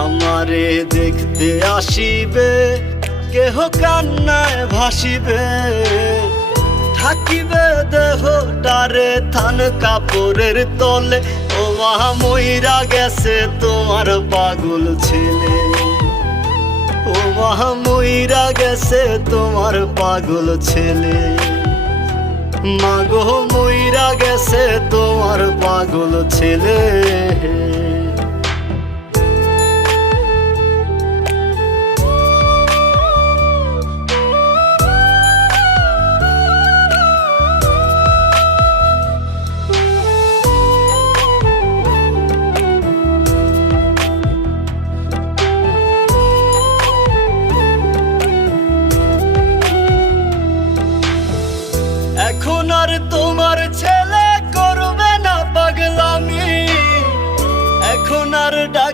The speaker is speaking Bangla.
আমারে দেখতে আসিবে, কেহ কান্নায় ভাসিবে, থাকিবে দেহটারে থান কাপড়ের তলে। ও মা মইরা গেছে তোমার পাগল ছেলে, ও মা মইরা গেছে তোমার পাগল ছেলে। মাগো মইরা গেছে তোমার পাগল ছেলে।